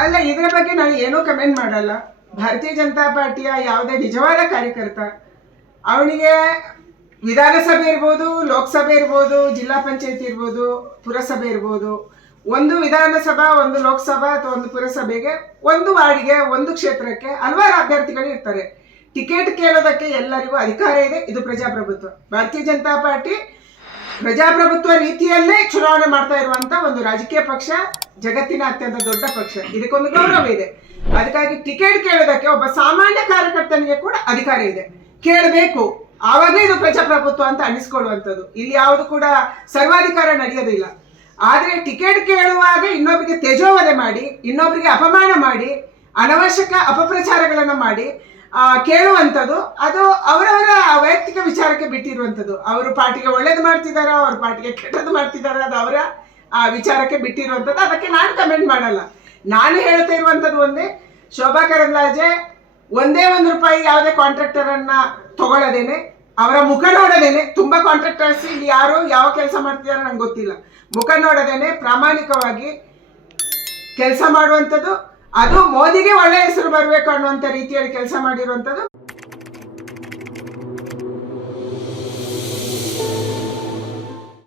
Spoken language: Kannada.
ಅಲ್ಲ, ಇದರ ಬಗ್ಗೆ ನಾನು ಏನೂ ಕಮೆಂಟ್ ಮಾಡಲ್ಲ. ಭಾರತೀಯ ಜನತಾ ಪಾರ್ಟಿಯ ಯಾವುದೇ ನಿಜವಾದ ಕಾರ್ಯಕರ್ತ ಅವನಿಗೆ ವಿಧಾನಸಭೆ ಇರ್ಬೋದು, ಲೋಕಸಭೆ ಇರ್ಬೋದು, ಜಿಲ್ಲಾ ಪಂಚಾಯತಿ ಇರ್ಬೋದು, ಪುರಸಭೆ ಇರ್ಬೋದು, ಒಂದು ವಿಧಾನಸಭಾ, ಒಂದು ಲೋಕಸಭಾ ಅಥವಾ ಒಂದು ಪುರಸಭೆಗೆ, ಒಂದು ವಾರ್ಡಿಗೆ, ಒಂದು ಕ್ಷೇತ್ರಕ್ಕೆ ಹಲವಾರು ಅಭ್ಯರ್ಥಿಗಳು ಇರ್ತಾರೆ. ಟಿಕೆಟ್ ಕೇಳೋದಕ್ಕೆ ಎಲ್ಲರಿಗೂ ಅಧಿಕಾರ ಇದೆ. ಇದು ಪ್ರಜಾಪ್ರಭುತ್ವ. ಭಾರತೀಯ ಜನತಾ ಪಾರ್ಟಿ ಪ್ರಜಾಪ್ರಭುತ್ವ ರೀತಿಯಲ್ಲೇ ಚುನಾವಣೆ ಮಾಡ್ತಾ ಇರುವಂತ ಒಂದು ರಾಜಕೀಯ ಪಕ್ಷ, ಜಗತ್ತಿನ ಅತ್ಯಂತ ದೊಡ್ಡ ಪಕ್ಷ. ಇದಕ್ಕೊಂದು ಗೌರವ ಇದೆ. ಅದಕ್ಕಾಗಿ ಟಿಕೆಟ್ ಕೇಳೋದಕ್ಕೆ ಒಬ್ಬ ಸಾಮಾನ್ಯ ಕಾರ್ಯಕರ್ತನಿಗೆ ಕೂಡ ಅಧಿಕಾರ ಇದೆ, ಕೇಳಬೇಕು. ಆವಾಗಲೇ ಇದು ಪ್ರಜಾಪ್ರಭುತ್ವ ಅಂತ ಅನಿಸ್ಕೊಳ್ಳುವಂಥದ್ದು. ಇಲ್ಲಿ ಯಾವುದು ಕೂಡ ಸರ್ವಾಧಿಕಾರ ನಡೆಯೋದಿಲ್ಲ. ಆದರೆ ಟಿಕೆಟ್ ಕೇಳುವಾಗ ಇನ್ನೊಬ್ಬರಿಗೆ ತೇಜೋವಧೆ ಮಾಡಿ, ಇನ್ನೊಬ್ಬರಿಗೆ ಅಪಮಾನ ಮಾಡಿ, ಅನವಶ್ಯಕ ಅಪಪ್ರಚಾರಗಳನ್ನು ಮಾಡಿ ಕೇಳುವಂಥದ್ದು, ಅದು ಅವರವರ ವೈಯಕ್ತಿಕ ವಿಚಾರಕ್ಕೆ ಬಿಟ್ಟಿರುವಂಥದ್ದು. ಅವರು ಪಾರ್ಟಿಗೆ ಒಳ್ಳೇದು ಮಾಡ್ತಿದ್ದಾರೋ, ಅವ್ರ ಪಾರ್ಟಿಗೆ ಕೆಟ್ಟದ್ದು ಮಾಡ್ತಿದ್ದಾರೋ, ಅದು ಅವರ ವಿಚಾರಕ್ಕೆ ಬಿಟ್ಟಿರುವಂಥದ್ದು. ಅದಕ್ಕೆ ನಾನು ಕಮೆಂಟ್ ಮಾಡಲ್ಲ. ನಾನು ಹೇಳ್ತಾ ಇರುವಂಥದ್ದು ಒಂದೇ, ಶೋಭಾ ಕರಂದ್ಲಾಜೆ ಒಂದೇ ₹1 ಯಾವುದೇ ಕಾಂಟ್ರಾಕ್ಟರ್ ಅನ್ನ ತಗೊಳ್ಳೋದೇನೆ, ಅವರ ಮುಖ ನೋಡೋದೇನೆ. ತುಂಬಾ ಕಾಂಟ್ರಾಕ್ಟರ್ಸ್ ಇಲ್ಲಿ ಯಾರು ಯಾವ ಕೆಲಸ ಮಾಡ್ತಿದಾರೋ ನಂಗೆ ಗೊತ್ತಿಲ್ಲ. ಮುಖ ನೋಡೋದೇನೆ ಪ್ರಾಮಾಣಿಕವಾಗಿ ಕೆಲಸ ಮಾಡುವಂಥದ್ದು. ಅದು ಮೋದಿಗೆ ಒಳ್ಳೆ ಹೆಸರು ಬರಬೇಕು ಅನ್ನುವಂಥ ರೀತಿಯಲ್ಲಿ ಕೆಲಸ ಮಾಡಿರುವಂಥದ್ದು